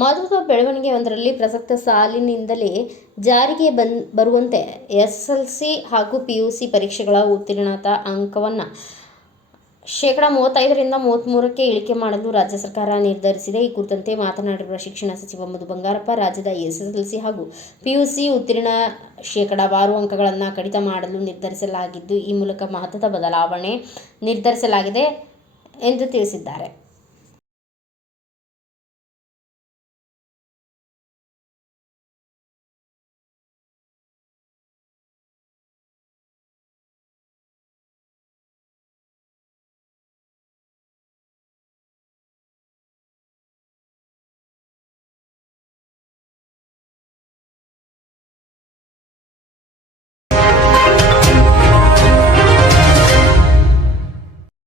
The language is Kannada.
ಮಹತ್ವದ ಬೆಳವಣಿಗೆಯೊಂದರಲ್ಲಿ ಪ್ರಸಕ್ತ ಸಾಲಿನಿಂದಲೇ ಜಾರಿಗೆ ಬನ್ ಬರುವಂತೆ ಎಸ್ಎಸ್ಎಲ್ಸಿ ಹಾಗೂ ಪಿಯುಸಿ ಪರೀಕ್ಷೆಗಳ ಉತ್ತೀರ್ಣತಾ ಅಂಕವನ್ನು ಶೇಕಡ ಮೂವತ್ತೈದರಿಂದ ಮೂವತ್ತ್ಮೂರಕ್ಕೆ ಇಳಿಕೆ ಮಾಡಲು ರಾಜ್ಯ ಸರ್ಕಾರ ನಿರ್ಧರಿಸಿದೆ. ಈ ಕುರಿತಂತೆ ಮಾತನಾಡಿರುವ ಶಿಕ್ಷಣ ಸಚಿವ ಮಧು ಬಂಗಾರಪ್ಪ, ರಾಜ್ಯದ ಎಸ್ಎಸ್ಎಲ್ಸಿ ಹಾಗೂ ಪಿಯುಸಿ ಉತ್ತೀರ್ಣ ಶೇಕಡಾವಾರು ಅಂಕಗಳನ್ನು ಕಡಿತ ಮಾಡಲು ನಿರ್ಧರಿಸಲಾಗಿದ್ದು, ಈ ಮೂಲಕ ಮಹತ್ವದ ಬದಲಾವಣೆ ನಿರ್ಧರಿಸಲಾಗಿದೆ ಎಂದು ತಿಳಿಸಿದ್ದಾರೆ.